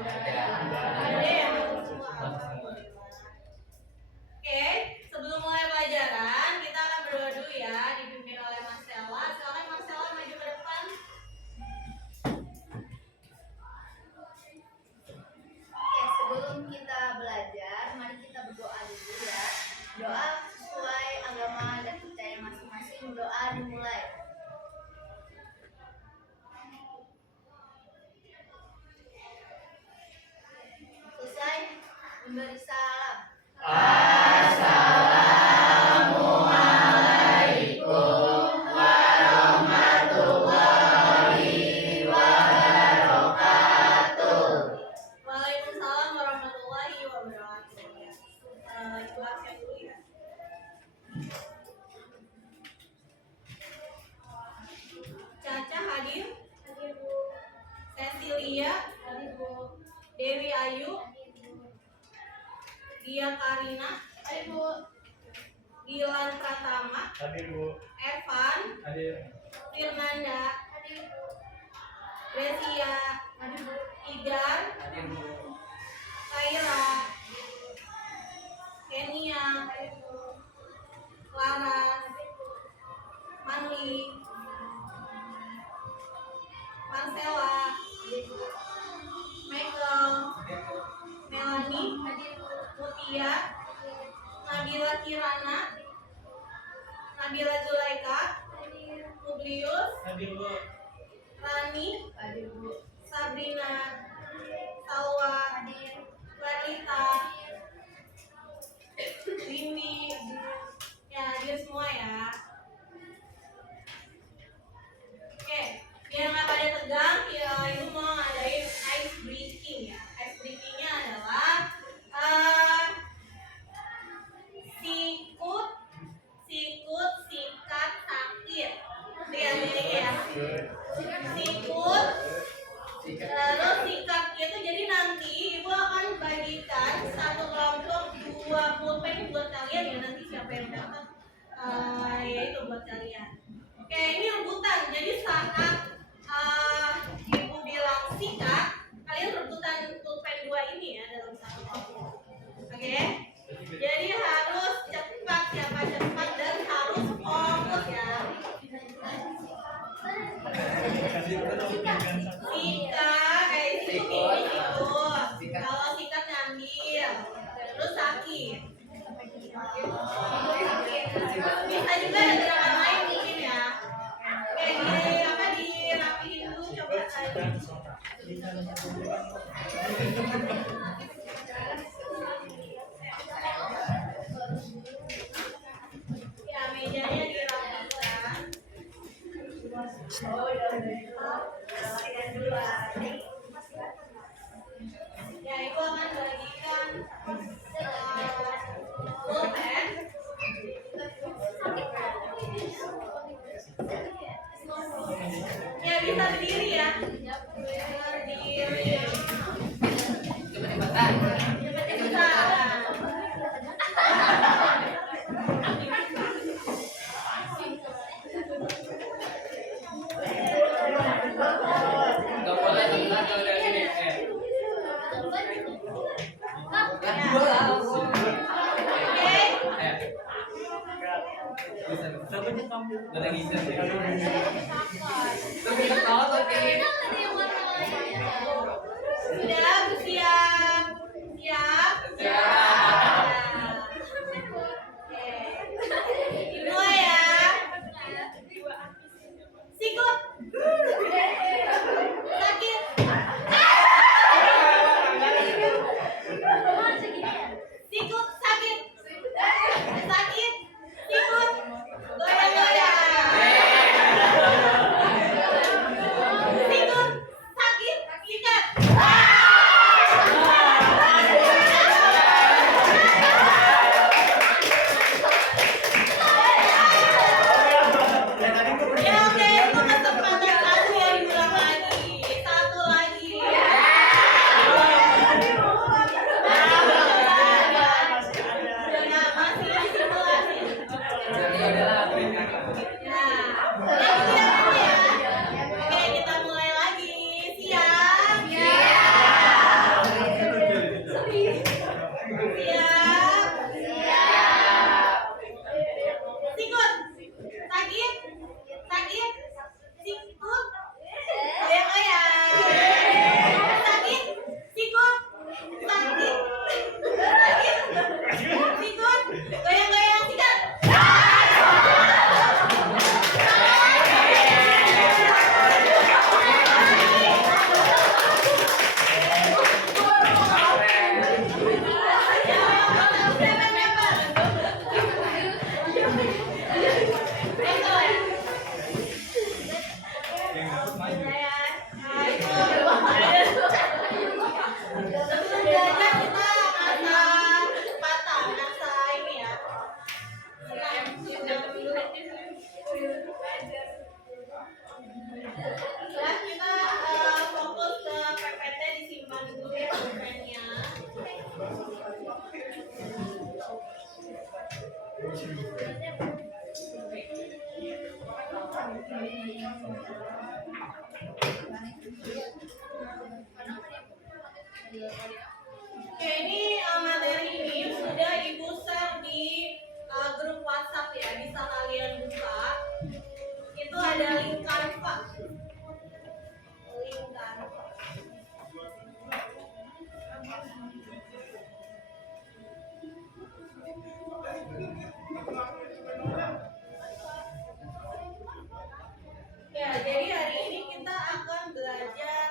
Ada yang masuk semua. Oke, sebelum mulai pelajaran kita akan berdoa dulu ya, dipimpin oleh Marcella. Silakan Marcella maju ke depan. Oke, sebelum kita belajar, mari kita berdoa dulu ya. Doa sesuai agama dan percaya masing-masing. Doa dimulai. Selesai memberi salam. Assalamualaikum warahmatullahi wabarakatuh. Waalaikumsalam warahmatullahi wabarakatuh. Ibu absen dulu ya. Caca hadir? Hadir, Bu. Cecilia? Hadir, Bu. Dewi Ayu? Hadir, Bu. Dia Karina? Hadir, Bu. Gilan Pratama? Hadir, Bu. Evan? Hadir. Firnanda? Hadir, Bu. Resia? Hadir, Bu. Igar? Hadir, Bu. Kaira? Kenia? Hadir, Bu. Laras? Manli? Marcella? Michael? Melanie? Hadir, Bu. Mutia? Nabila Kirana? Nabila Zulaika? Hadir. Publius? Hadir, Bu. Rani? Hadir, Bu. Sabrina? Salwa? Hadir. Lalita? Windy? Ya, hadir semua ya. Oke, biar nggak pada tegang, ya Ibu mau ngadain ice breaking ya. Ice breakingnya adalah sikut, sikat, sakit. Lihat ini ya. Sikut, terus sikat itu jadi nanti Ibu akan bagikan satu kelompok 2 pulpen buat kalian ya, nanti siapa yang dapat ya itu buat kalian. Oke, ini rebutan. Jadi saat Ibu bilang sikat, kalian rebutan pulpen 2 ini ya dalam satu kelompok. Oke? Jadi harus cepat, siapa cepat dan harus fokus ya. Sikut. Kalau sikat ngambil, terus sakit. Bisa juga ada gerakan lain mungkin ya. Oke, dirapiin dulu coba tadi. Ya, mejanya dirapikan. Ya, Ibu akan bagikan pulpen. Ya, bisa berdiri ya. Berdiri. Cepat-cepatan. Gak boleh hilang kalau dari sini. Dua lah. Gak ada bisa sih. Tapi kalau tapi Sudah bersiap? Siap? Dimulai ya. Sikut. Sakit. Sikut sakit. Sakit. Sikut. Goyang-goyang. Sikut sakit. Sikat. Sebelum belajar kita asal kecepatan, asal ini ya. Setelah kita fokus ke PPT, disimpan dulu ya pulpennya. Oke, ini materi ini sudah Ibu share di grup WhatsApp ya, bisa kalian buka. Itu ada link Canva. Link Canva. Ya, jadi hari ini kita akan belajar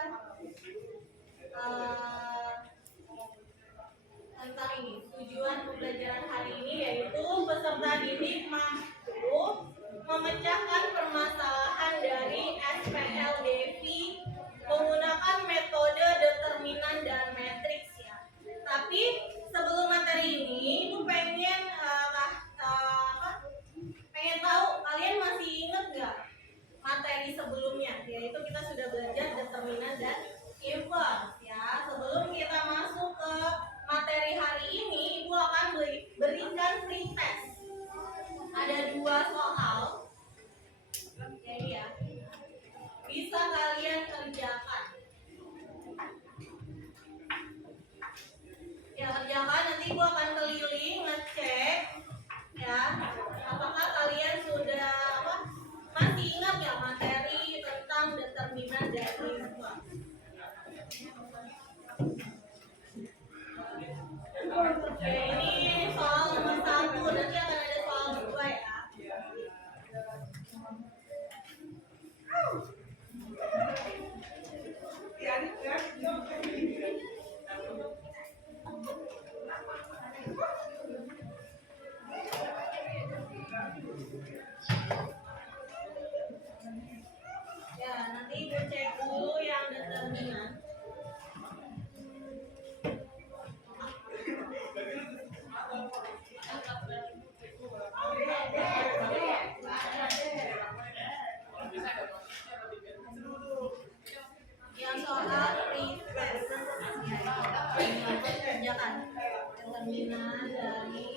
tentang ini. Tujuan pembelajaran hari ini yaitu peserta didik mampu memecahkan permasalahan dari SPLDV menggunakan metode determinan dan matriks ya. Tapi sebelum materi ini, Ibu pengen pengen tahu kalian masih ingat nggak materi sebelumnya? Yaitu kita sudah belajar determinan dan inverse ya. Sebelum kita masuk ke materi hari ini, Ibu akan berikan free test. Ada 2 soal. Jadi ya, bisa kalian kerjakan. Ya, kerjakan, nanti Ibu akan keliling ngecek ya. Apakah kalian sudah masih ingat ya materi tentang determinan dan inverse? Oke, ini soal nomor 1, nanti akan ada soal 2 ya. Ya, nanti Ibu cek dulu yang determinan. Yang soal request kerjakan determinan dari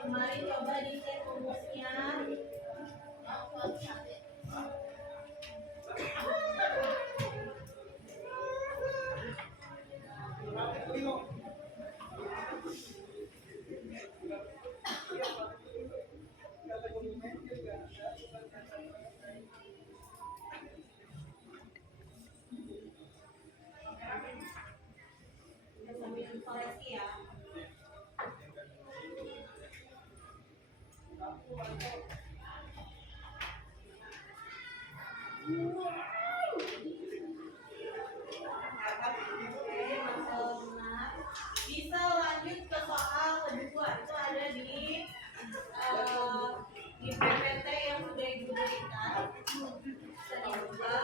kemarin, coba dicek rumusnya. Sambil koreksi ya. Bisa lanjut ke soal kedua, itu ada di PPT yang sudah Ibu berikan. Bisa dibuka.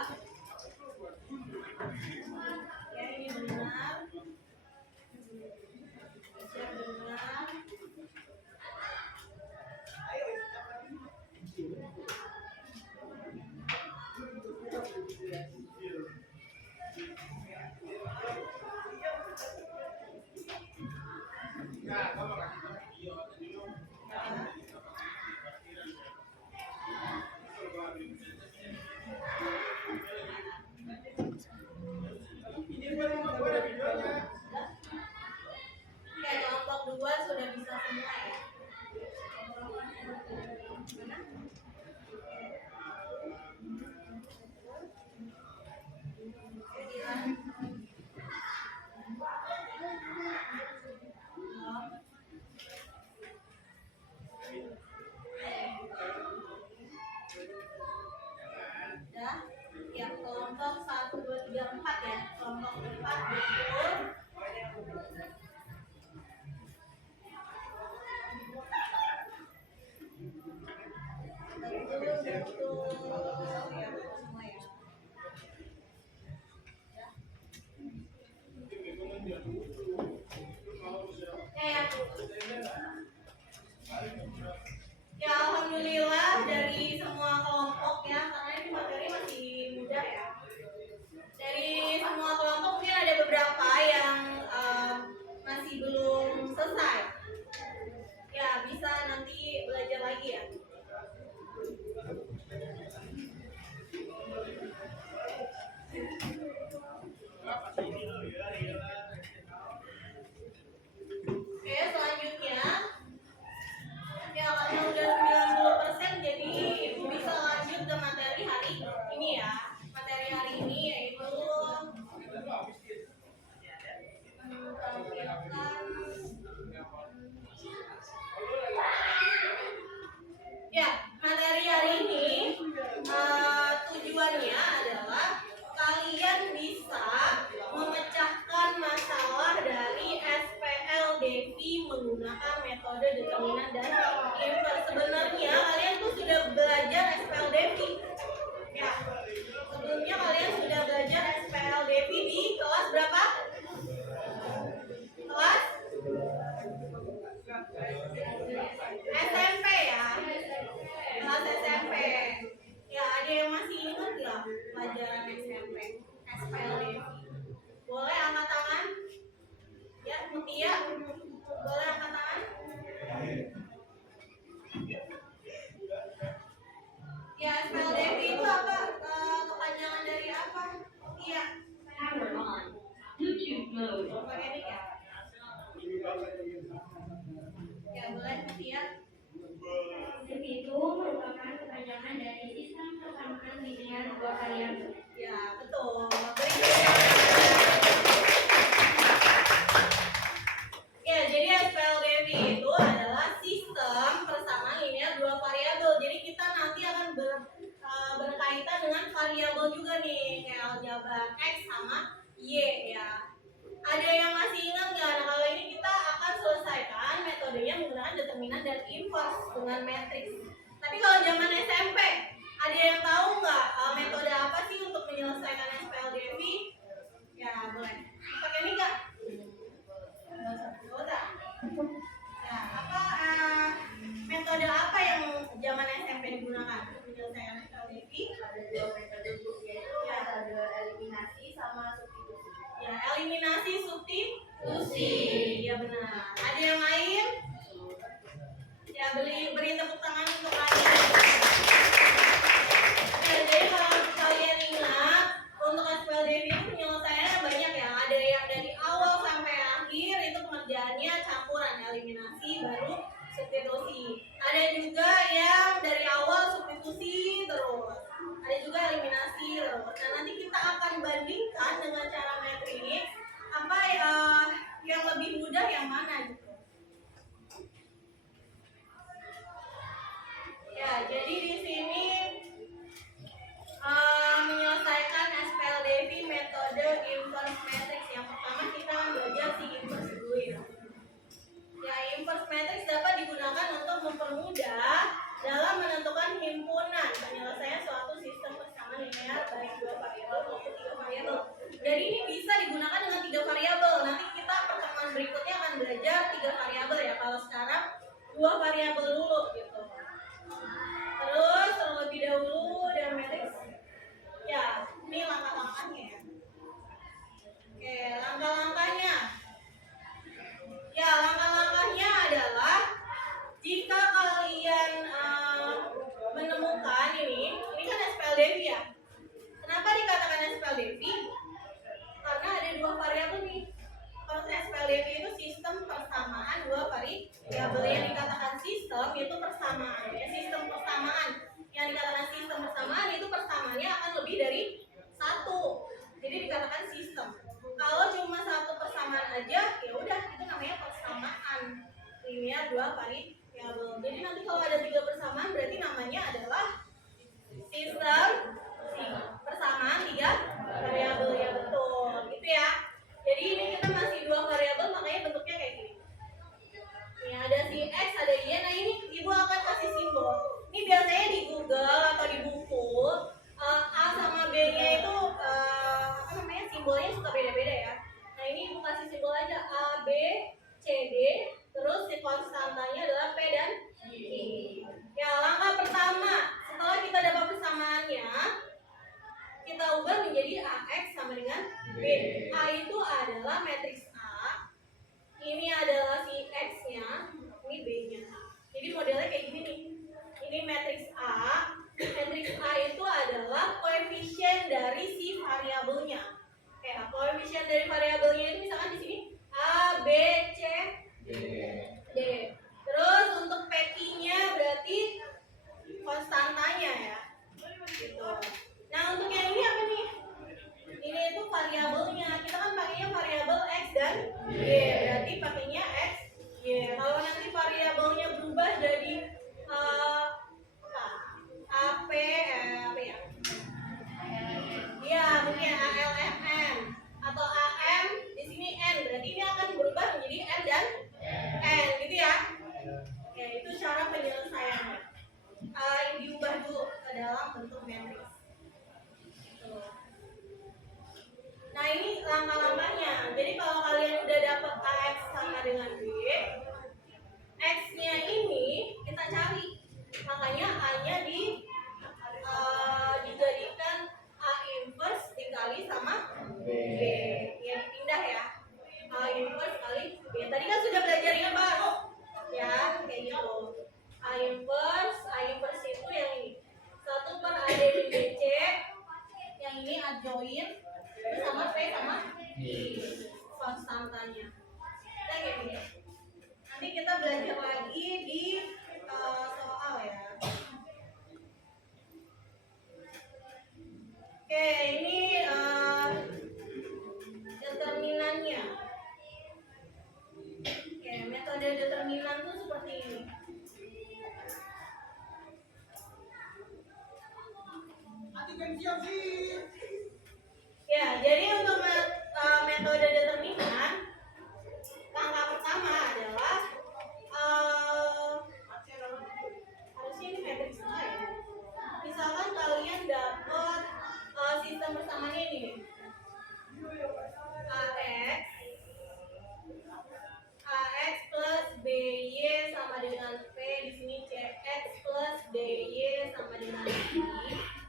Ya, ini benar. Siap, benar. Oke, kelompok 2 sudah bisa semua ya. Ya, alhamdulillah dari semua kelompok ya, karena ini materi masih mudah ya. Dari semua kelompok mungkin ada beberapa yang masih belum selesai. Ya, bisa nanti belajar lagi ya. Oke, selanjutnya ya karena udah 90% jadi ibu bisa lanjut ke materi hari ini ya. Materi hari ini yaitu ya, materi hari ini tujuannya adalah kalian bisa memecahkan masalah dari SPLDV menggunakan metode determinan dan inverse. Sebenarnya kalian tuh sudah belajar SPLDV. Ya, sebelumnya kalian sudah belajar SPLDV di kelas berapa? Kelas SMP ya. Kelas SMP. Ya, ada yang masih ingat nggak pelajaran SMP? SPLDV. Boleh angkat tangan? Ya, Mutia. Boleh angkat tangan? Ya, SPLDV itu apa? Kepanjangan dari apa? Mutia. Pakai mic ya? Ya, boleh Mutia. SIP itu merupakan kepanjangan dari sistem persamaan linear dua variabel. Ya, betul. Ya, jadi SPLDV itu adalah sistem persamaan linear dua variabel. Jadi kita nanti akan berkaitan dengan variabel juga nih, kayak aljabar X sama Y ya. Ada yang masih ingat nggak? Nah, kalau ini kita akan selesaikan metodenya menggunakan determinan dan inverse dengan matriks. Tapi kalau zaman SMP, ada yang tahu nggak metode apa sih untuk menyelesaikan SPLDV? Ya, boleh. Pakai mic nggak? Nggak usah. Ya, apa metode apa yang zaman SMP digunakan untuk menyelesaikan SPLDV? Ada dua metode yaitu metode eliminasi sama substitusi. Ya, eliminasi substitusi. Ya benar. Ada yang lain? Ya, beri tepuk tangan untuk kalian. Ya, jadi kalau kalian ingat untuk SPLDV itu penyelesaiannya banyak ya. Ada yang dari awal sampai akhir itu pengerjaannya campuran eliminasi baru substitusi. Ada juga yang dari awal substitusi terus. Ada juga eliminasi terus. Nah, nanti kita akan bandingkan dengan cara matriks apa yang lebih mudah yang mana gitu. Ya, jadi di sini menyelesaikan SPLDV metode inverse matrix. Yang pertama kita akan belajar si inverse dulu ya. Ya, inverse matrix dapat digunakan untuk mempermudah dalam menentukan himpunan penyelesaian suatu sistem persamaan linear baik dua variabel maupun tiga variabel. Jadi ini bisa digunakan dengan tiga variabel. Nanti kita pertemuan berikutnya akan belajar tiga variabel ya. Kalau sekarang dua variabel dulu gitu. Terus terlebih dahulu dan matrix. Ya, ini langkah-langkahnya ya. Oke, langkah-langkahnya. Ya, langkah-langkahnya adalah jika kalian menemukan ini kan SPLDV ya. Kenapa dikatakan SPLDV? Karena ada dua variabel nih. Kalau SPLDV itu sistem persamaan dua variabel. Yang dikatakan sistem itu persamaan ya. Sistem persamaan yang dikatakan sistem persamaan itu persamaannya akan lebih dari satu. Jadi dikatakan sistem. Kalau cuma satu persamaan aja, ya udah itu namanya persamaan linear dua variabel. Jadi nanti kalau ada tiga persamaan berarti namanya adalah sistem persamaan tiga variabel ya betul, gitu ya. Jadi ini kita masih dua variabel makanya bentuknya kayak gini. Ini ada si X, ada Y. Nah ini ibu akan kasih simbol. Ini biasanya di Google atau di buku A sama B-nya itu simbolnya suka beda-beda ya. Nah ini ibu kasih pakai simbol aja A, B, C, D. Terus si konstantanya adalah P dan Q. Ya, langkah pertama setelah kita dapat persamaannya, kita ubah menjadi AX sama dengan B. A itu adalah matriks A. Ini adalah si X-nya, ini B-nya. Jadi modelnya kayak gini nih. Ini matriks A. Matriks A itu adalah koefisien dari si variabelnya. Kayak koefisien dari variabelnya itu misalkan di sini A, B, C, D. Terus untuk PQ-nya berarti konstantanya ya. Gitu. Nah, untuk yang ini apa nih? Ini itu variabelnya. Kita kan pakainya variabel X dan Y. Berarti pakainya X, Y. Kalau nanti variabelnya berubah jadi AP apa ya? Iya, mungkin ALFN atau AM di sini N. Berarti ini akan berubah menjadi M dan N gitu ya. Oke, itu cara penyelesaiannya. Diubah dulu ke dalam bentuk matriks. Nah, ini langkah-langkahnya. Jadi kalau kalian udah dapat AX sama dengan B, X-nya ini kita cari. Makanya A-nya dijadikan A inverse dikali sama B. Ya, dipindah ya. A inverse kali B. Tadi kan sudah belajar ya, Bang? Ya, kayak gitu. A inverse itu yang ini. 1/A dari BC. Yang ini adjoin. Terus sama P sama I. Konstantanya. Kita kayak gini. Nanti kita belajar lagi di soal ya. Oke, ini determinannya. Oke, metode determinan tuh seperti ini. Ya, jadi untuk metode determinan, langkah pertama adalah harusnya ini matriks A ya. Misalkan kalian dapat sistem persamaan ini, AX plus BY sama dengan P, di sini CX plus DY sama dengan I.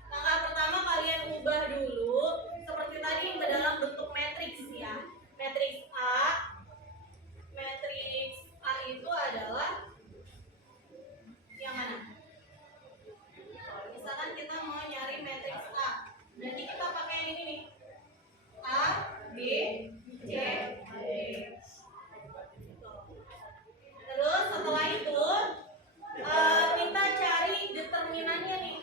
Langkah pertama kalian ubah dulu seperti tadi ke dalam bentuk matriks ya. Matriks A itu adalah yang mana? Misalkan kita mau nyari matriks A, berarti kita pakai yang ini nih. A, B, C, D. Terus setelah itu kita cari determinannya nih.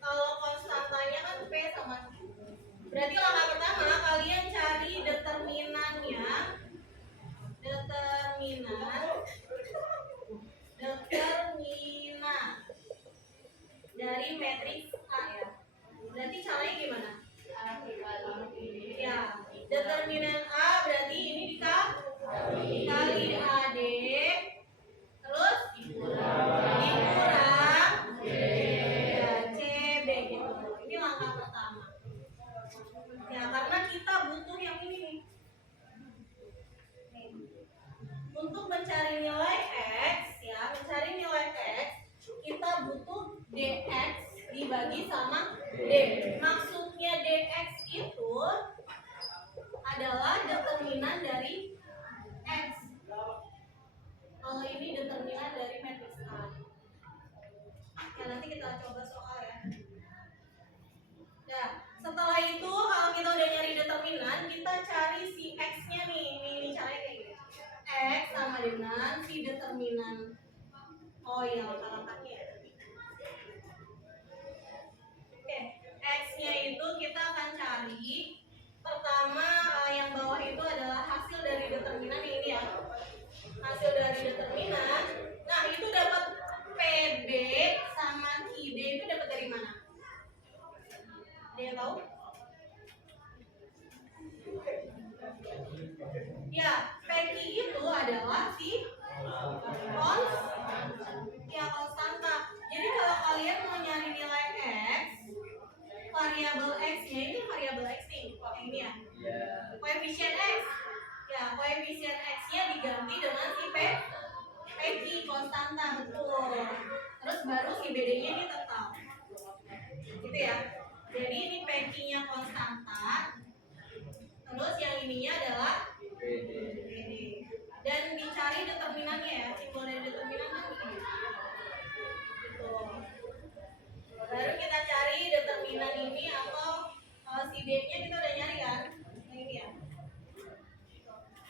Kalau konstantanya kan P sama Q. Berarti langkah pertama kalian cari determinannya. Determinan dari matriks A ya. Berarti caranya gimana? Ya, determinan A berarti ini dikali AD, terus dikurang ya, CB gitu. Ini langkah pertama. Ya, karena kita butuh yang ini nih. Untuk mencari nilai X ya, kita butuh DX dibagi sama D. Maksudnya DX itu adalah determinan dari X. Kalau ini determinan dari matriks A. Ya, nanti kita coba soal ya. Nah, setelah itu kalau kita udah nyari determinan, kita cari si X-nya nih. Ini caranya kayak gini. X sama dengan si determinan. Oh iya, langkah-langkahnya ya. Oke, X-nya itu kita akan cari. Pertama, yang bawah itu adalah hasil dari determinan ini ya. Hasil dari determinan. Nah, itu dapat PB sama QD itu dapat dari mana? Ada yang tahu? Ya, PQ itu adalah si konstanta. Jadi kalau kalian mau nyari nilai X, variabel X-nya ini variabel X nih, ini ya. Koefisien koefisien X-nya diganti dengan si PQ konstanta, betul. Terus baru si BD-nya ini tetap. Gitu ya. Jadi ini PQ-nya konstanta. Terus yang ininya adalah BD. Dan dicari determinannya ya, simbol dari determinan kan ini. Gitu. Baru kita cari determinan ini atau si D-nya kita udah nyari kan? Ini ya.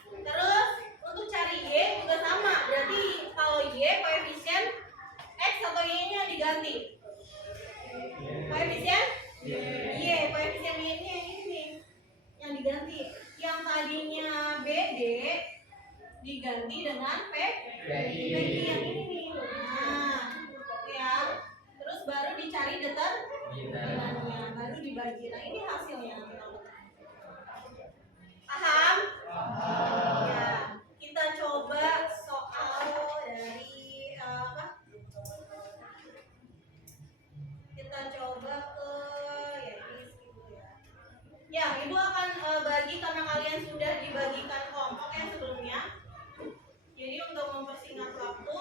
Terus untuk cari Y juga sama. Berarti kalau Y koefisien X atau Y-nya diganti. Koefisien Y, koefisien Y-nya ini yang diganti. Yang tadinya BD diganti dengan PQ yang ini nih. Nah, ya. Terus baru dicari determinannya, baru dibagi. Nah, ini hasilnya. Paham? Ya, kita coba soal dari apa? Kita coba ke ya ini dulu ya. Ya, Ibu akan bagi karena kalian sudah dibagikan kelompok yang sebelumnya. Jadi untuk mempersingkat waktu,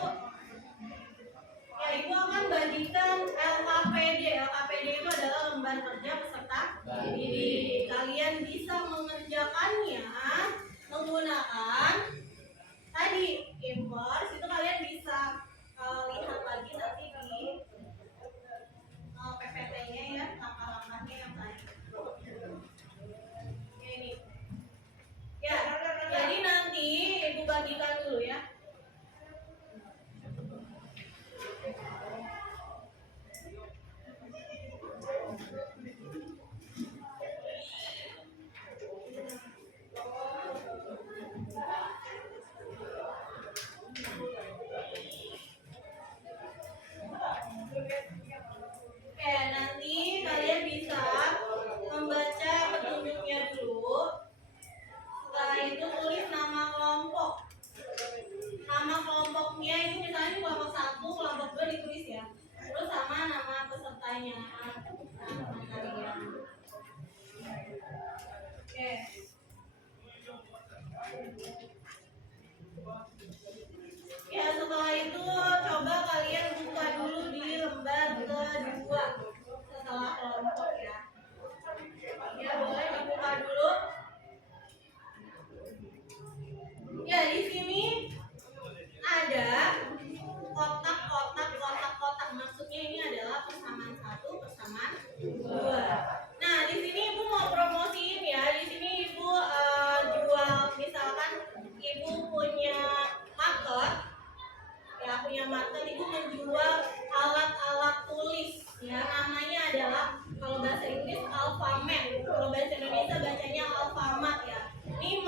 ya Ibu akan bagikan LKPD. LKPD itu adalah lembar kerja peserta didik. Kalian bisa mengerjakannya menggunakan tadi inverse. Itu kalian bisa lihat lagi nanti di PPT-nya ya, langkah-langkahnya yang tadi. Ini. Ya, jadi nanti Ibu bagikan dulu ya. Oke, nanti kalian bisa membaca petunjuknya dulu. Setelah itu tulis nama kelompok. Nama kelompoknya itu misalnya kelompok 1, kelompok 2 ditulis ya. Terus sama nama pesertanya. Nama kalian. Oke. Ya, setelah itu coba kalian buka dulu di lembar kedua setelah kelompok ya. Ya, boleh dibuka dulu. Ya, di sini ada kotak. Maksudnya ini adalah persamaan 1, persamaan 2. Nah, di sini Ibu mau promosiin ya. Di sini Ibu jual, misalkan Ibu punya marker. Ya, punya marker, Ibu menjual alat-alat tulis. Ya, namanya adalah kalau bahasa Inggris alfamart. Kalau bahasa Indonesia bacanya alfamart ya. Ini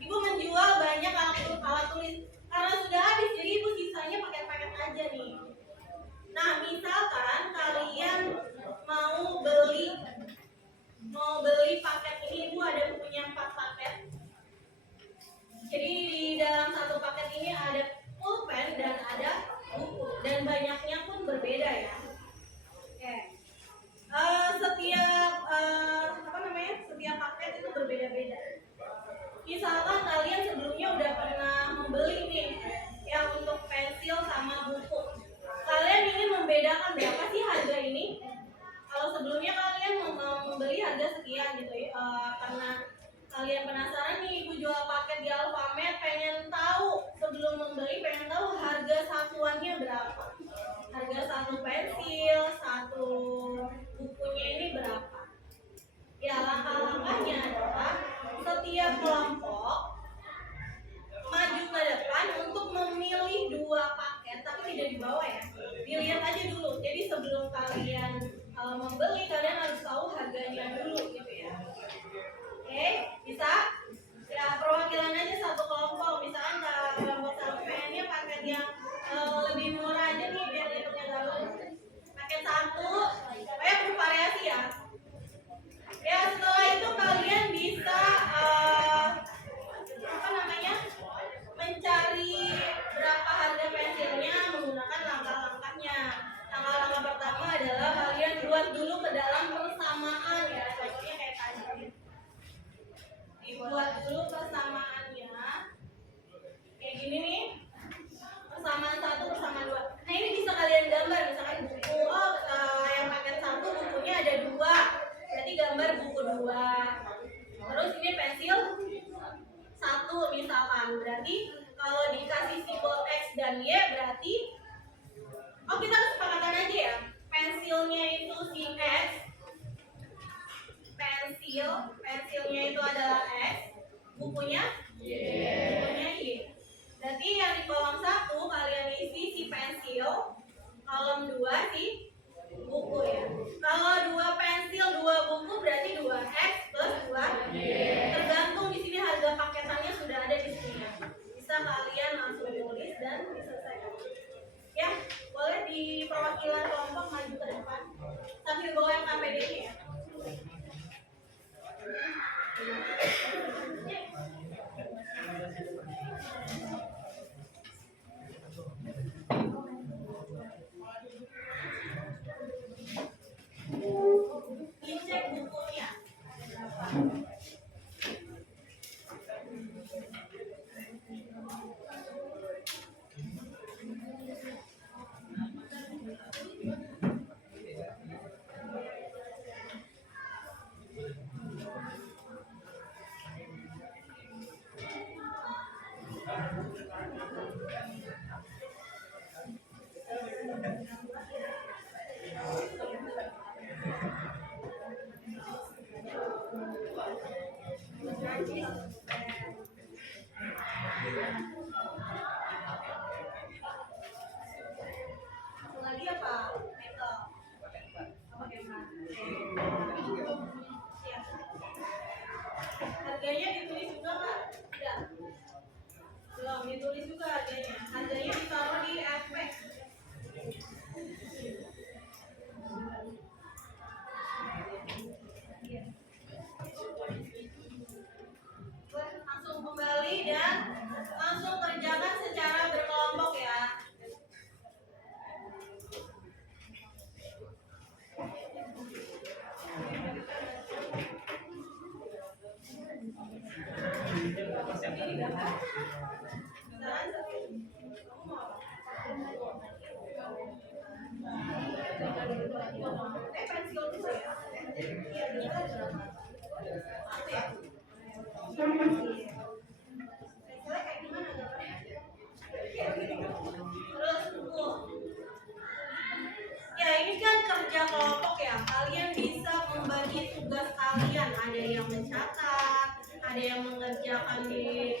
Ibu menjual banyak alat tulis. Karena sudah habis, jadi Ibu sisanya paket-paket aja nih. Nah, misalkan kalian mau beli paket ini, Ibu ada punya 4 paket. Jadi di dalam satu paket ini ada pulpen dan ada buku, dan banyaknya pun berbeda ya. Oke. Setiap paket itu berbeda-beda. Misalkan kalian sebelumnya udah pernah membeli nih yang untuk pensil sama buku. Kalian ingin membedakan berapa sih harga ini? Kalau sebelumnya kalian membeli harga sekian gitu ya, karena kalian penasaran nih, Ibu jual paket di Alfamart, pengen tahu sebelum membeli, pengen tahu harga satuannya berapa, harga satu pensil, satu bukunya ini berapa. Ya, langkah-langkahnya adalah setiap kelompok maju ke depan untuk memilih 2 paket, tapi tidak dibawa ya, dilihat aja dulu. Jadi sebelum kalian membeli, kalian harus tahu harganya dulu gitu ya. Oke, bisa? Ya, perwakilan aja satu kelompok. Misalkan kelompok 1 pengennya paket yang lebih murah aja nih, biar dapetnya gampang. Paket 1, pokoknya bervariasi ya. Ya, setelah itu kalian bisa mencari berapa harga pensilnya menggunakan langkah-langkahnya. Langkah-langkah pertama adalah kalian buat dulu ke dalam persamaan ya. Contohnya kayak tadi. Dibuat dulu persamaan. Berarti kalau dikasih simbol X dan Y berarti kita kesepakatan aja ya. Pensilnya itu si X. Pensilnya itu adalah X. Bukunya Y. Berarti yang di kolom 1 kalian isi si pensil, kolom 2 si buku ya. Kalau 2 pensil, 2 buku berarti 2X plus 2 Y. Tergantung di sini harga paketannya sudah ada di sini. Bisa kalian langsung tulis dan diselesaikan. Ya, boleh di perwakilan kelompok maju ke depan sambil bawa yang KPD-nya ya. Dicek bukunya. Satu lagi apa? Metal. Apa kemah? Siap. Harganya ditulis juga nggak? Tidak. Belum ditulis juga harganya. Harganya ditaruh di FP. Langsung kembali dan langsung kerjakan secara berkelompok ya. Pensil dulu ya. Iya, dia ada. Apa ya? Pensilnya kayak gimana gambarnya? Terus buku. Ya, ini kan kerja kelompok ya. Kalian bisa membagi tugas kalian. Ada yang mencatat, ada yang mengerjakan di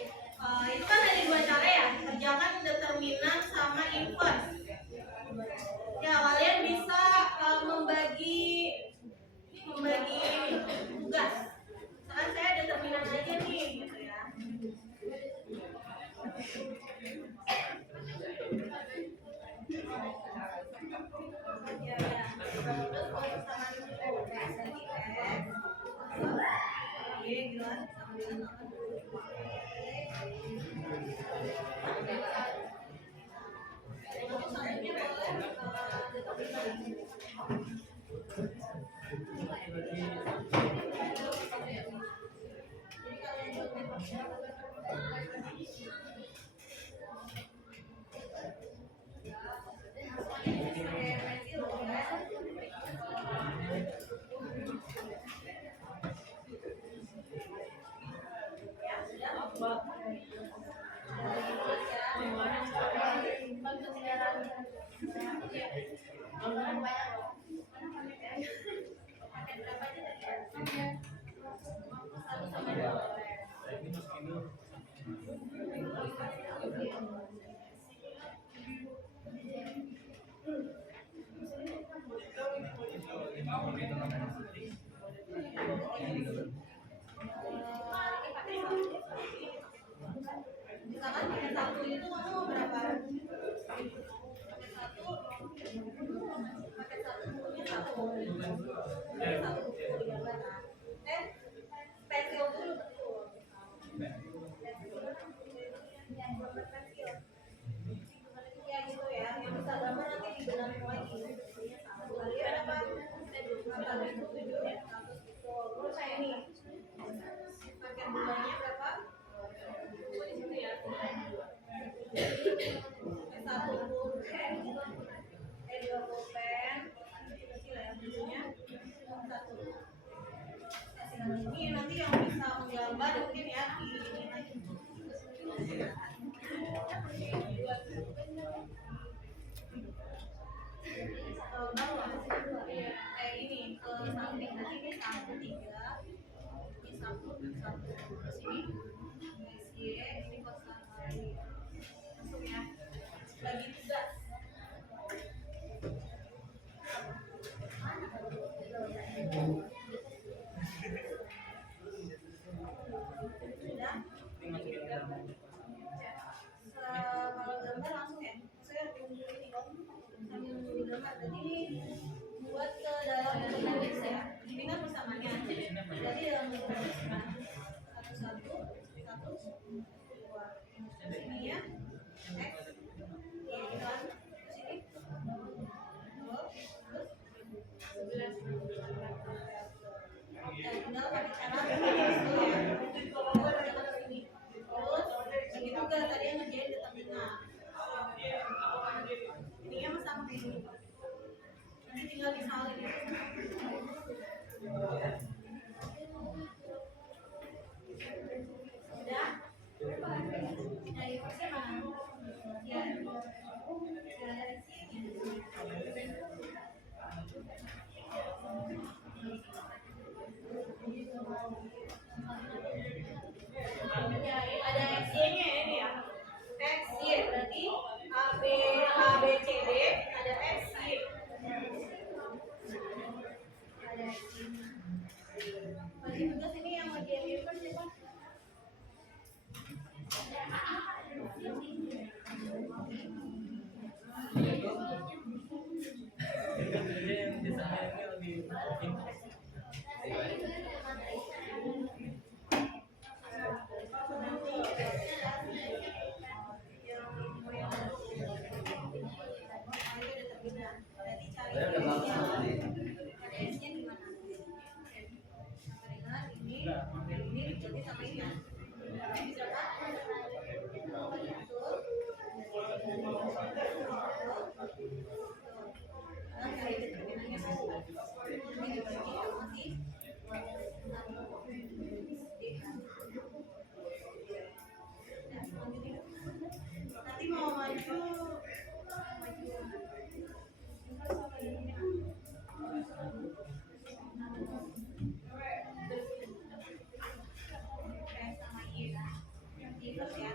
itu kan ada 2 cara ya. Kerjakan determinan sama inverse. Ya, kalian bisa membagi tugas. Sekarang saya determinan aja nih gitu ya. Ya. Terus kalau sama dulu tadi X. Y jelas sama dengan misalkan paket 1 itu kamu berapa? Paket 1 bukunya 1. Satu buku 15. Pensil dulu betul. Pensil. Ya gitu ya, yang bisa gambar nanti dibenarin lagi. Kalian apa? Terus saya ini paket bunganya berapa? Di situ ya. Satu pulpen, 2 pulpen, kecil ya bukunya. 1. Ini nanti yang bisa menggambar mungkin ya di ini lagi. Sini ya. X. Y kan. Sini. Tuh. Terus. Oke, tinggal pakai cara itu ya. Terus, begitu juga tadi yang ngerjain di tengah. Ini ya sama kayak gini. Nanti tinggal disalin ya. Udah? Nah, ini pasti mana? Ya. Dari sini. Ya, ada XY-nya ya ini ya. XY berarti A B C D ada XY. Ada XY. Bagi tugas ini yang lagi yang siapa? Jadi yang desainnya ini lebih pintar. Nanti mau maju sama Y terus ya.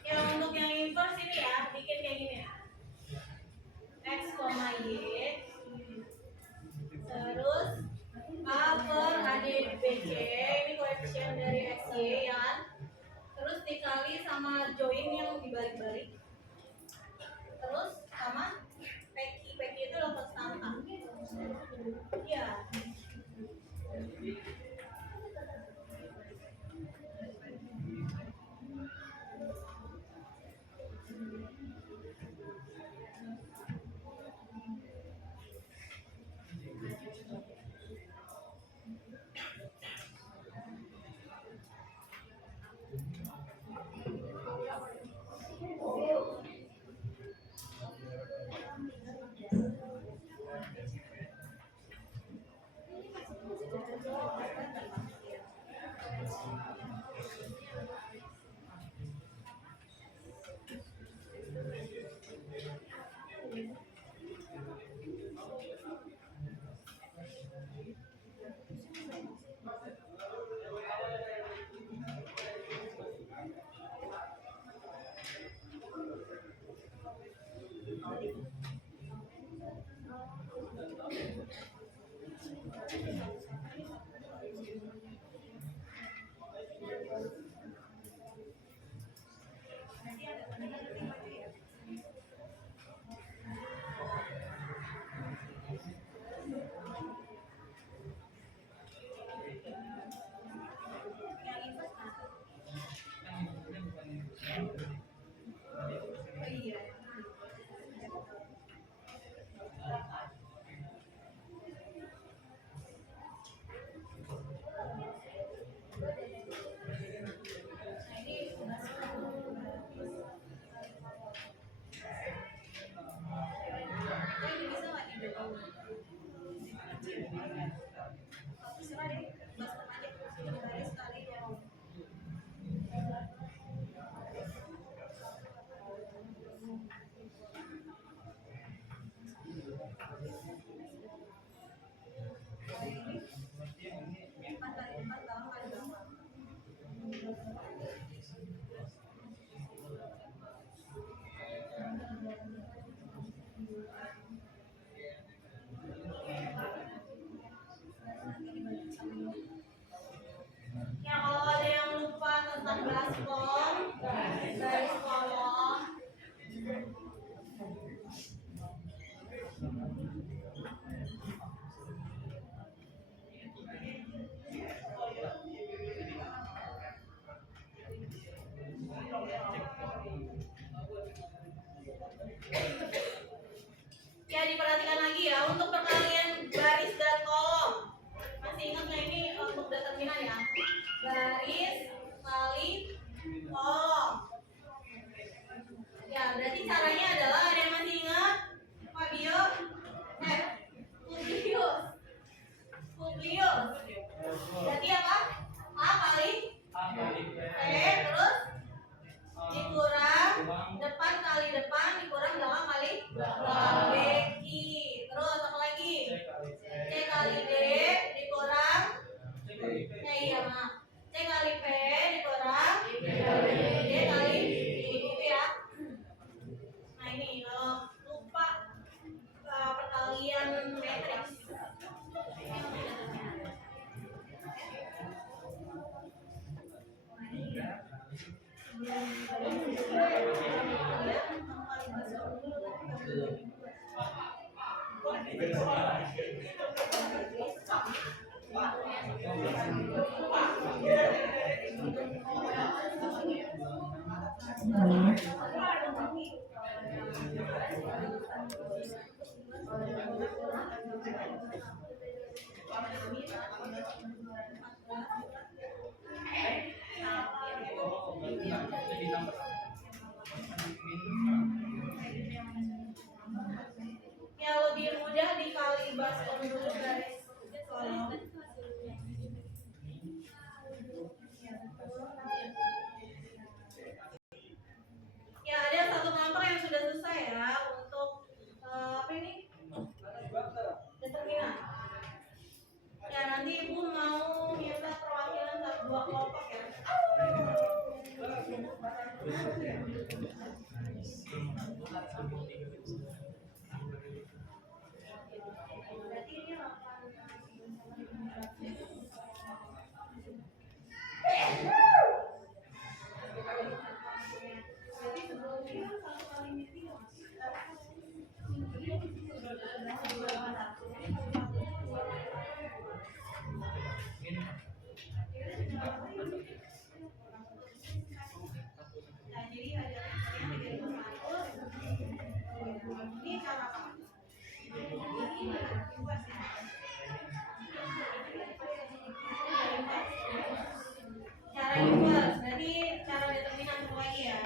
Yang untuk yang inverse ini ya, bikin kayak gini ya. X, Y. Terus A per AD BC, ini koefisien dari XY ya kan. Terus dikali sama join yang dibalik-balik. Terus sama PQ itu lo konstanta. Iya. matriks. Yang lebih mudah dikali baskom dulu guys. Ya ada satu kelompok yang sudah selesai ya untuk apa ini? Determinan. Ya nanti ibu mau minta perwakilan satu dua kelompok ya. Berarti ini 8. Berarti sebelumnya satu kali misi nah, jadi ada ini cara apa? Cara inverse, berarti cara determinan semuanya ya.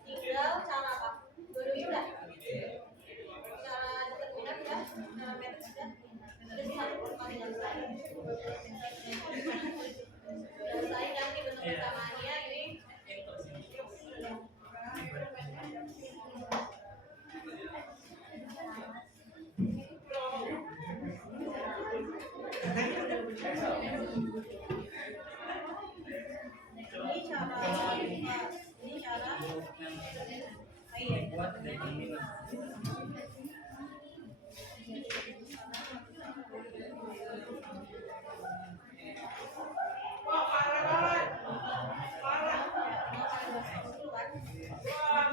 Tinggal cara apa? Dua-duanya udah. Cara determinan udah, cara metode udah. Terus satu kali selesai. Selesai ganti bentuk persamaannya ini. Ini cara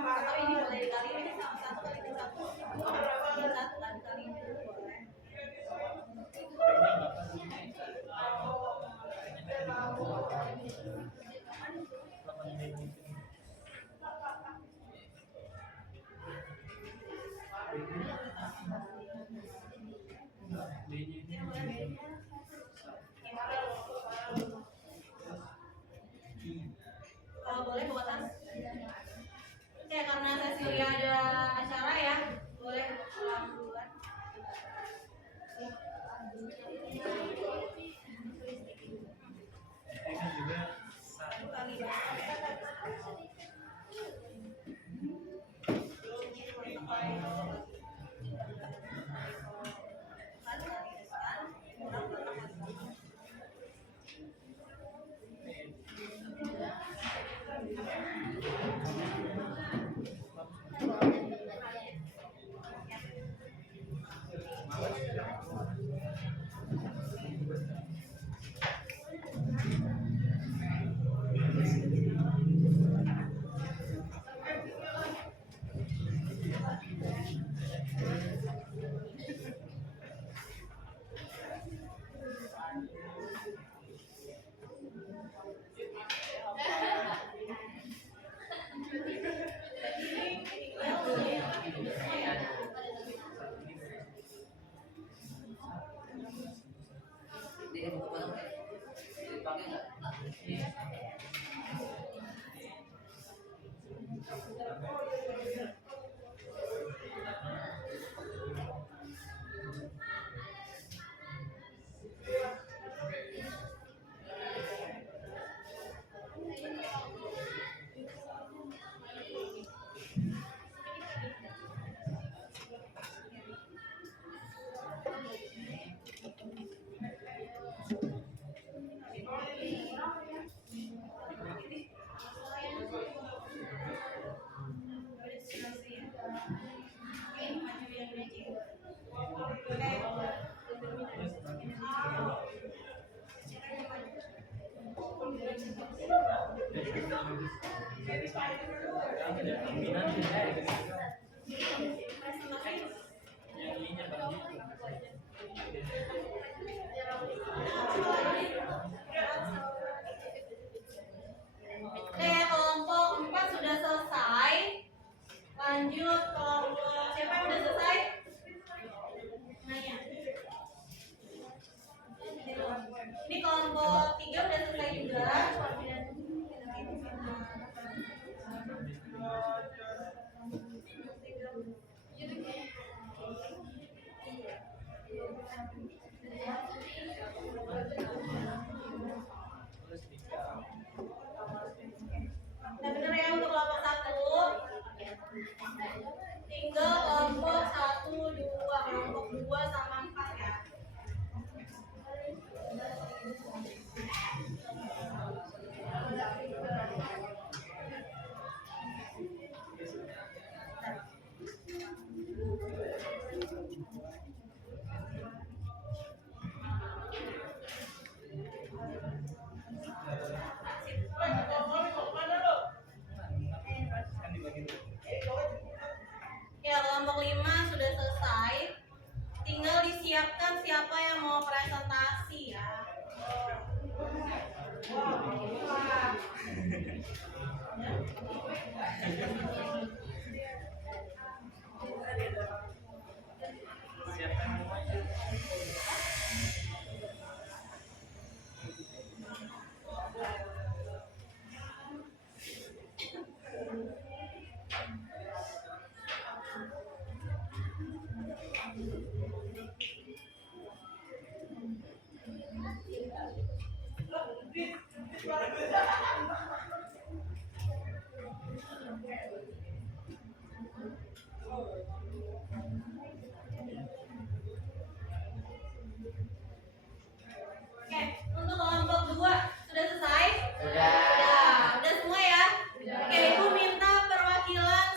atau ini boleh dikali ini sama satu kali ke satu. Satu kali kali ini boleh. Kalau boleh bawa tas. Ya karena Cecilia ada acara ya, boleh pulang duluan. Satu kali Oke, kelompok 4 sudah selesai. Lanjut kelompok siapa yang udah selesai? Nanya. Ini kelompok 3 udah selesai juga. Nah, bener ya untuk kelompok 1. Tinggal kelompok 1, 2, kelompok 2 sama 4 ya. Ya, kelompok 5 sudah selesai. Tinggal disiapkan siapa yang mau presentasi ya. Oke, untuk kelompok 2 sudah selesai? Udah semua ya? Oke, Ibu minta perwakilan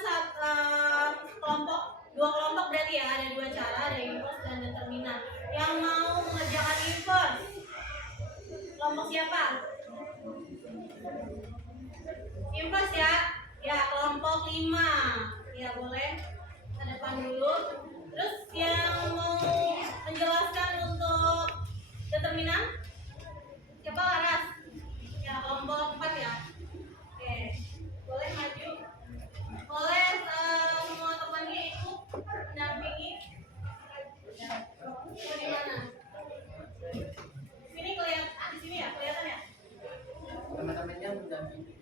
dua kelompok berarti ya, ada 2 cara, ada inverse dan determinan. Yang mau mengerjakan inverse, kelompok siapa? Inverse ya? Ya, kelompok 5. Ya, boleh ke depan dulu. Terus yang mau menjelaskan untuk determinan? Siapa Laras? Ya, kelompok 4 ya? Oke, boleh maju. Boleh semua temannya ikut mendampingi. Mau di mana? Sini kelihatan, di sini ya, kelihatan ya? Teman-temannya mendampingi.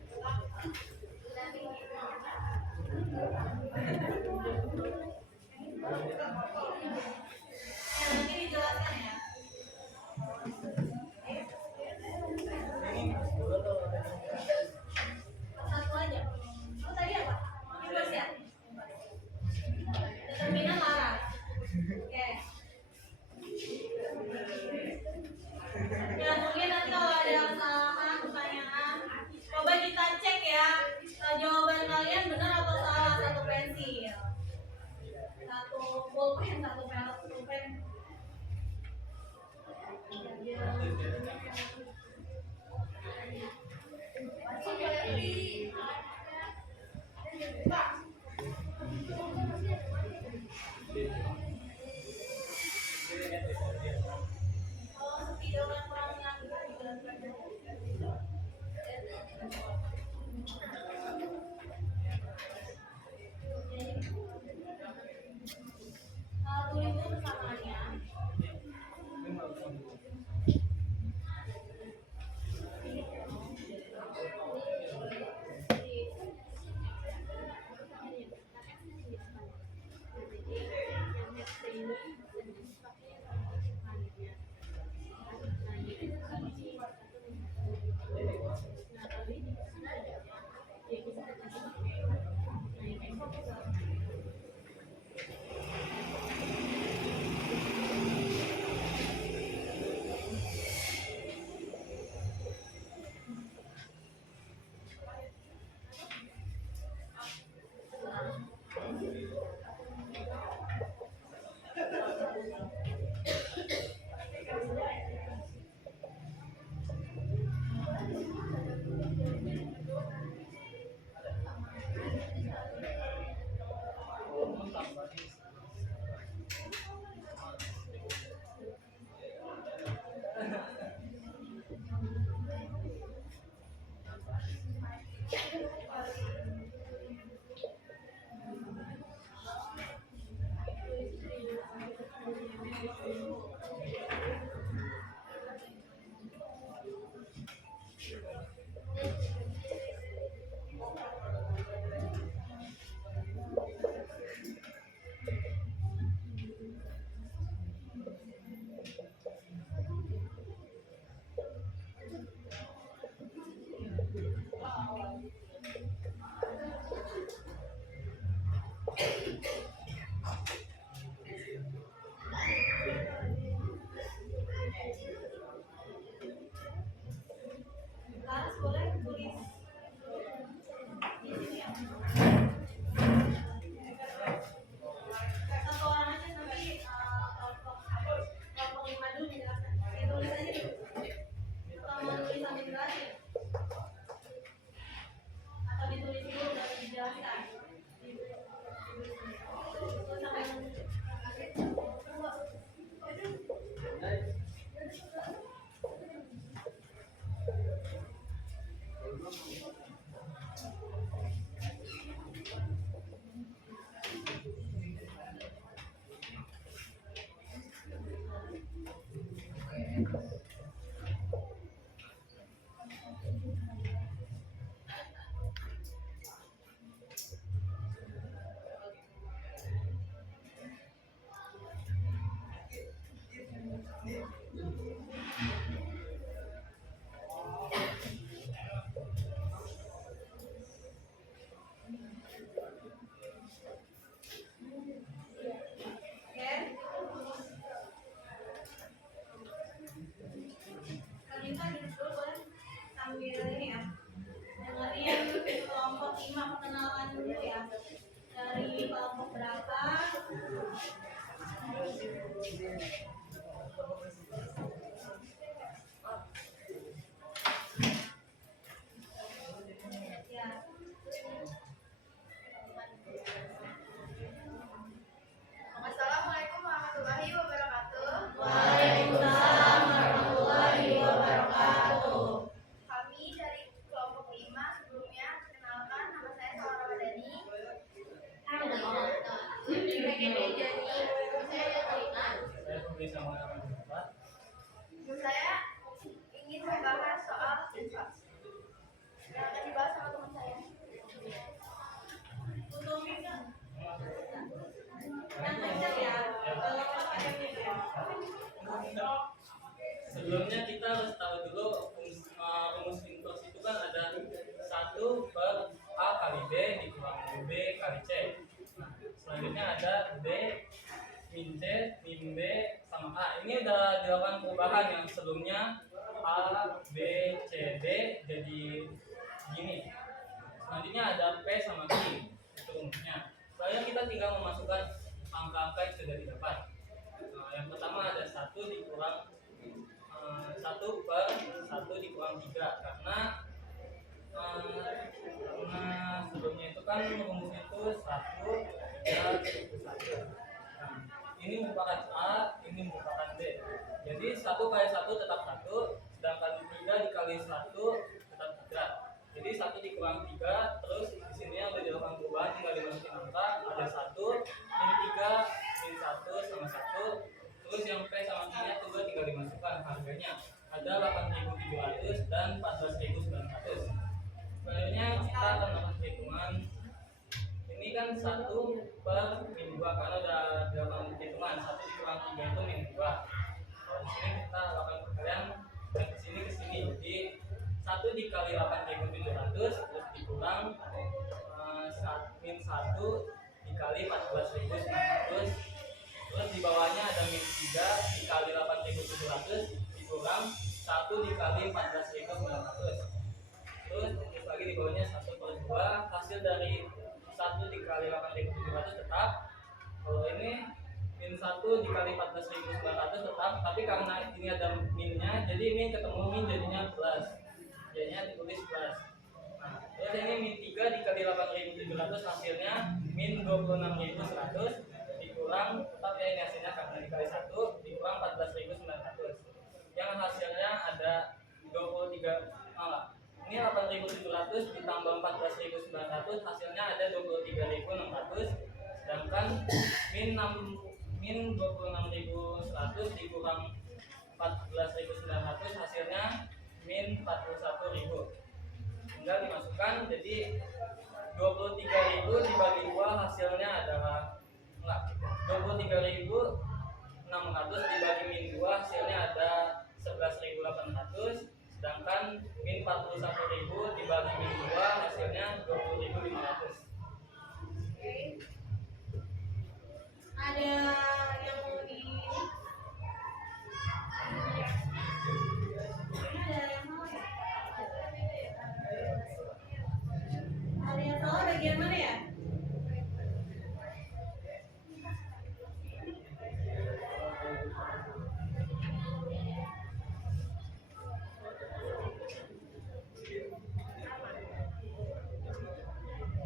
Ya, nanti dijelaskan ya. Satu aja. Oh, tadi apa? Inverse ya? Determinan Laras. Oke. Ya, mungkin nanti kalau ada kesalahan, pertanyaan, coba kita cek ya. Jawaban kalian benar atau salah, satu pensil. Satu jadi saya terima. Saya pembeli sama orang berempat. Saya ingin membahas soal inflasi yang akan dibahas sama teman saya. Untuk Mika. Yang kencang ya. Kalau akademik ya. Sebelumnya kita harus tahu dulu rumus inverse itu kan ada 1 per A kali B dikurang B kali C. Nah, selanjutnya ada B min C min B sama A. Ini udah dilakukan perubahan yang sebelumnya A, B, C, D jadi gini. Selanjutnya ada P sama Q. Itu rumusnya. Selanjutnya kita tinggal memasukkan angka-angka yang sudah didapat. Nah, yang pertama ada 1 dikurang 1 per 1 dikurang 3 karena sebelumnya itu kan rumusnya itu 1 dan 1. Nah, ini merupakan A, ini merupakan B. Jadi 1 kali 1 tetap 1, sedangkan 3 dikali 1 tetap 3. Jadi 1 dikurang 3, terus di sini ada dilakukan perubahan tinggal dimasukin angka, ada 1 min 3 min 1 sama 1. Terus yang P sama Q-nya juga tinggal dimasukkan harganya. Ada 8.700 dan 14.900. Selanjutnya kita akan melakukan perhitungan. Ini kan 1 per min 2 karena udah dilakukan perhitungan. 1 dikurang 3 itu min 2. Kalau di sini kita lakukan perkalian dan ke sini. Jadi 1 dikali 8.700 terus dikurang min 1 dikali 14.900. Terus di bawahnya ada min 3 dikali 8.700 dikurang 1 dikali 14.900. Terus lagi di bawahnya 1 per 2. Hasil dari 1 dikali 8.700 tetap. Kalau ini min 1 dikali 14.900 tetap. Tapi karena ini ada minnya, jadi ini ketemu min jadinya plus. Jadinya ditulis plus. Nah, terus ini min 3 dikali 8.700 hasilnya min 26.100 dikurang, tetap ya ini hasilnya karena dikali 1 dikurang 14.900 yang hasilnya ada 23. Ini 8.700 ditambah 14.900 hasilnya ada 23.600, sedangkan min 26.100 dikurang 14.900 hasilnya min 41.000. Tinggal dimasukkan, jadi 23.000 dibagi 2 hasilnya adalah 23.600 dibagi min 2 hasilnya ada 11.800, sedangkan min 41.000 dibagi min 2 hasilnya 20.500. Ada yang mau di ada yang salah bagian mana ya?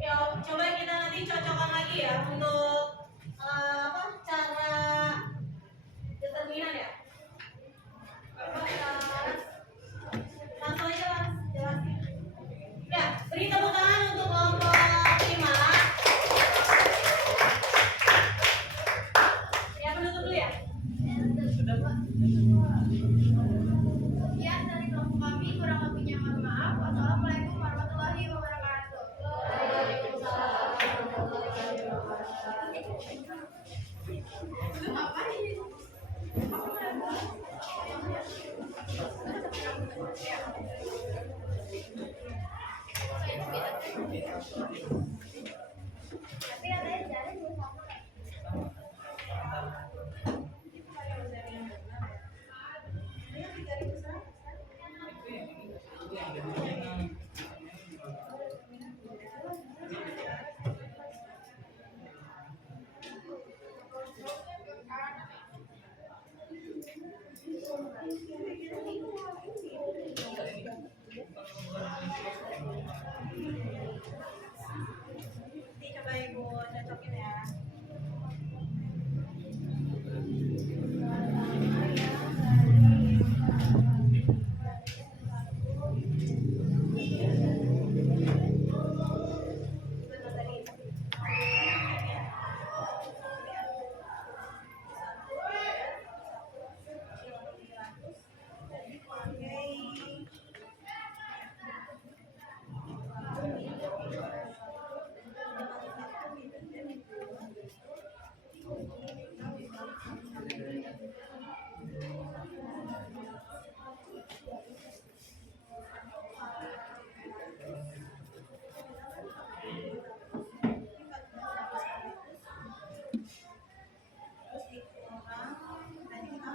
Ya, coba kita nanti cocokkan lagi ya untuk cara determinan ya. Langsung aja Mas, jelasin. Ya, beri tepuk tangan untuk kelompok 5. Ya, penutup dulu ya. Sekian dari kelompok kami, kurang lebihnya mohon maaf. Wassalamualaikum warahmatullahi wabarakatuh. Lu ngapain? Tapi katanya jalan juga sama. Nanti coba Ibu cocokin ya. Benar tadi. Terus dikurang tadi kita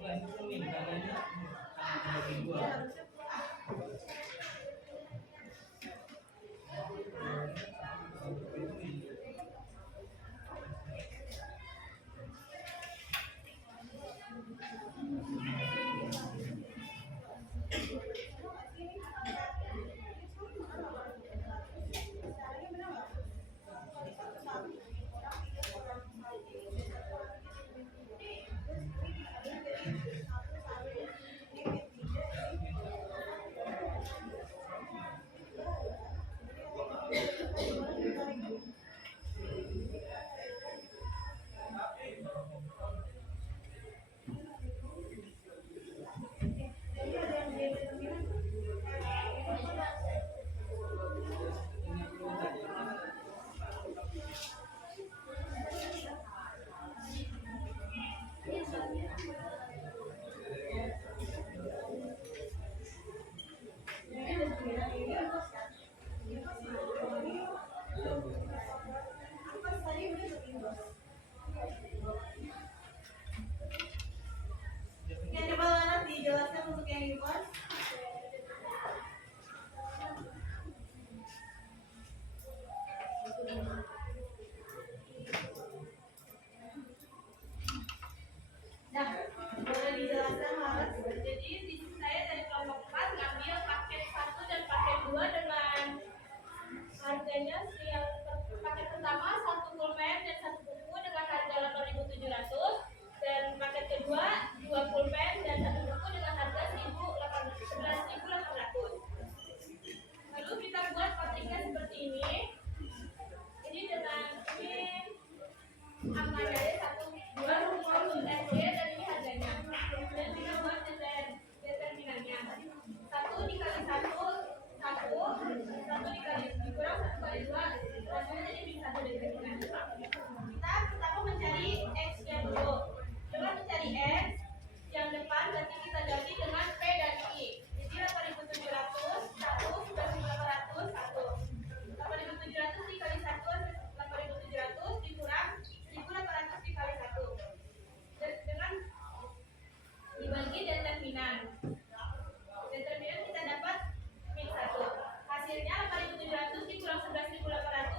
Nah, itu pemindahannya anak dua. Yang coba Laras dijelaskan untuk yang di kelas. Nah, boleh dijelaskan Laras? Jadi di saya dari kelompok 4 ngambil paket 1 dan paket 2 dengan harganya yang paket pertama 1 pulpen dan 1 buku dengan harga 8.700 dan paket kedua 2 pulpen dan 1 buku dengan harga 11.800. Lalu kita buat patriknya seperti ini. Ini dengan ini angkanya 1, 2, 1 SD dan ini harganya. Dan kita buat determinannya. 1 dikali 1, 1 dikali dikurang 1 kali 2, rasanya jadi bisa 1 determinan. Kita pertama mencari X-nya dulu. Dengan mencari X, yang depan berarti kita ganti dengan P dan I. Jadi 8.700, 1 plus 800, 1. 8.700 dikali 1, 8.700 dikurang 1.800 dikali 1. Dan dengan dibagi determinan. Determinan kita dapat min 1. Hasilnya 8.700 dikurang 11.800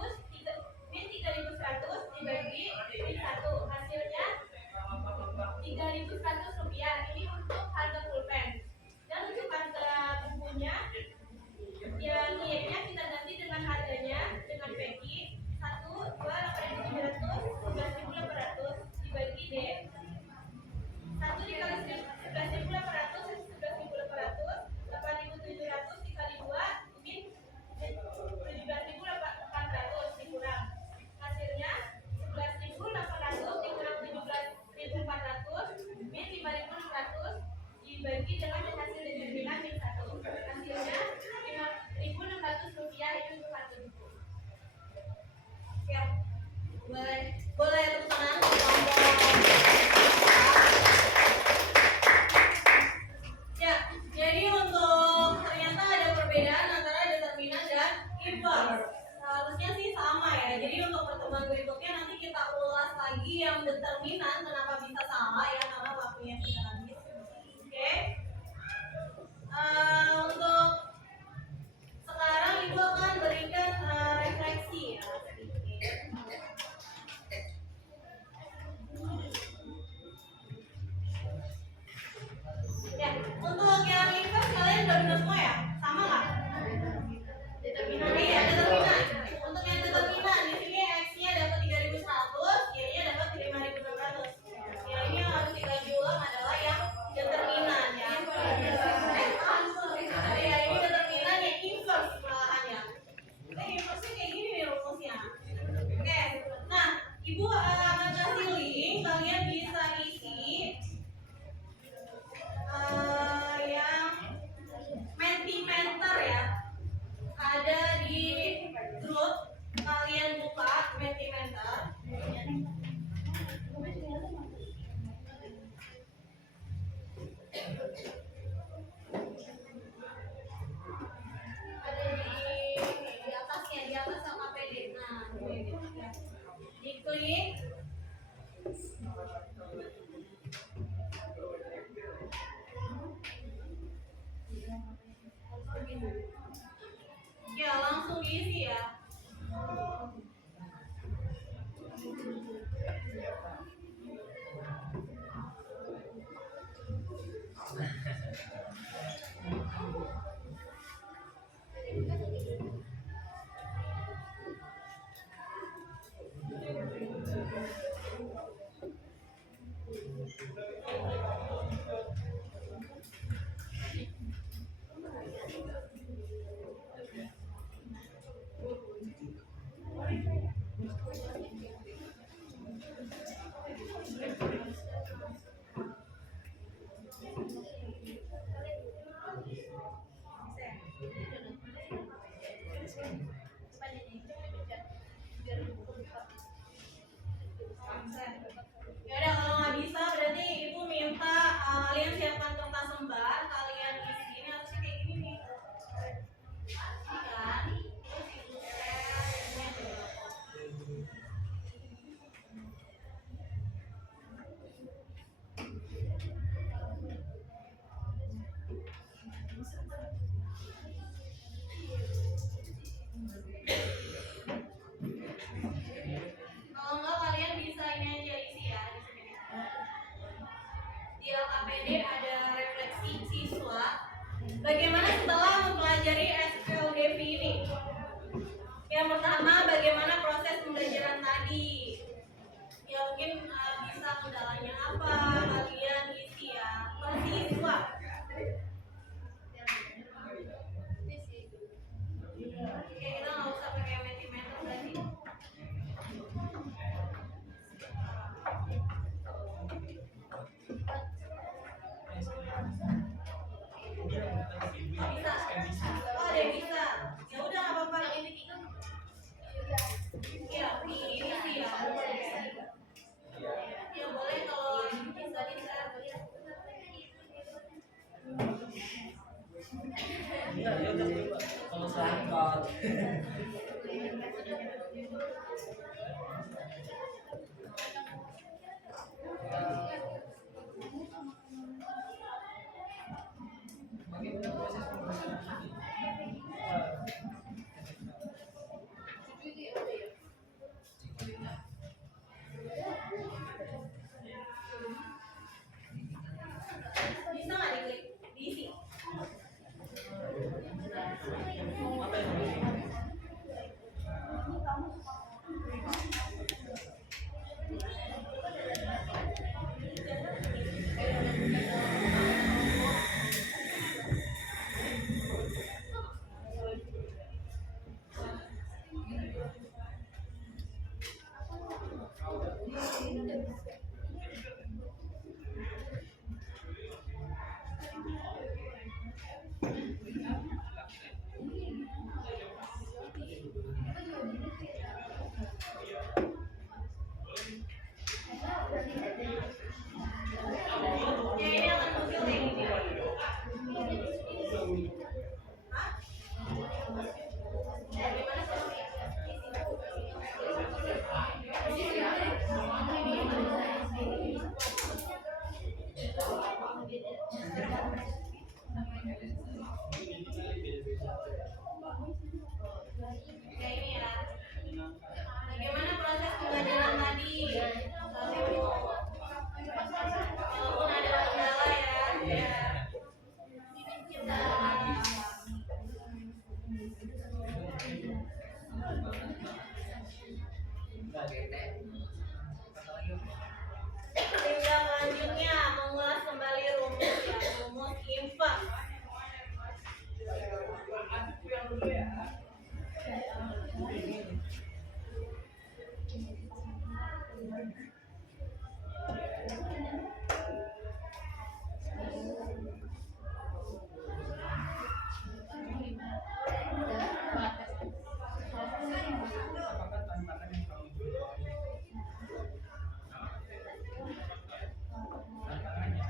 Ya udah, kalau nggak bisa berarti ibu minta kalian siapkan kertas lembar, kalian isi. Ini harusnya kayak gini nih. Kan? Terus ibu share ini aja. Kalau enggak kalian bisa ini aja isi ya di sini. Di LKPD ada refleksi siswa. Bagaimana setelah mempelajari SPLDV ini? Yang pertama, bagaimana proses pembelajaran tadi? Ya mungkin bisa kendalanya apa? Kalian isi ya. Per siswa. Oke, kita nggak usah pakai mentimeter tadi. Bisa. Oh, ada yang bisa. Ya udah nggak apa-apa. Iya, ini sih ya. Ya boleh kalau bisa bisa. Iya, ya udah coba. Kalau seangkat. Bagaimana proses pembuatan ini? Bisa nggak diklik? Diisi. Apa yang harus? Ya ini akan muncul kayak gini. Hah? Bagaimana ya ini ya. Bagaimana proses pembelajaran tadi? Walaupun ada kendala ya. Kita Enggak gede. Kata lagi. tindak lanjutnya mengulas kembali rumus ya, rumus IMPA. Apakah tantangan yang kamu jual? Tantangannya.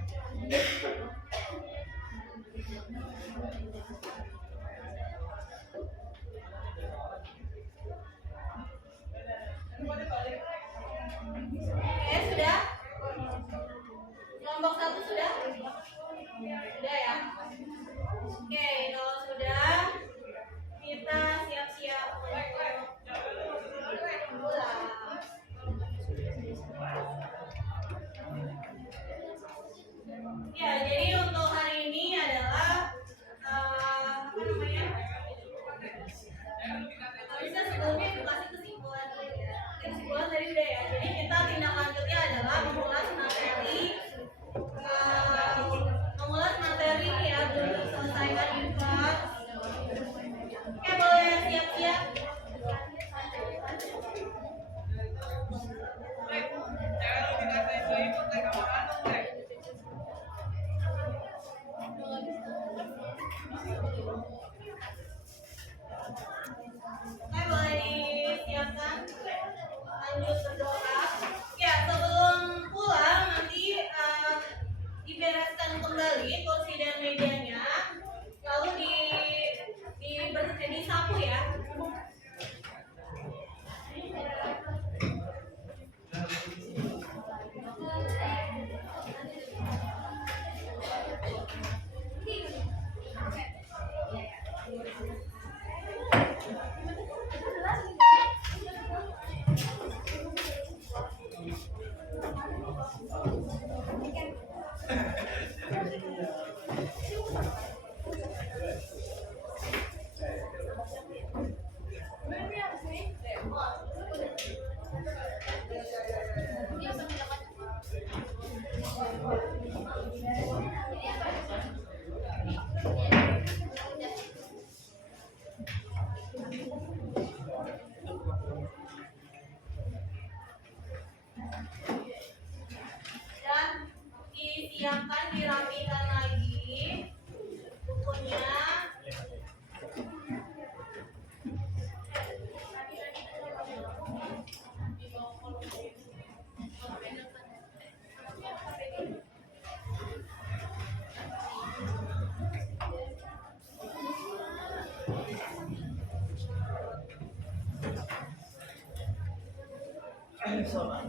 Soal.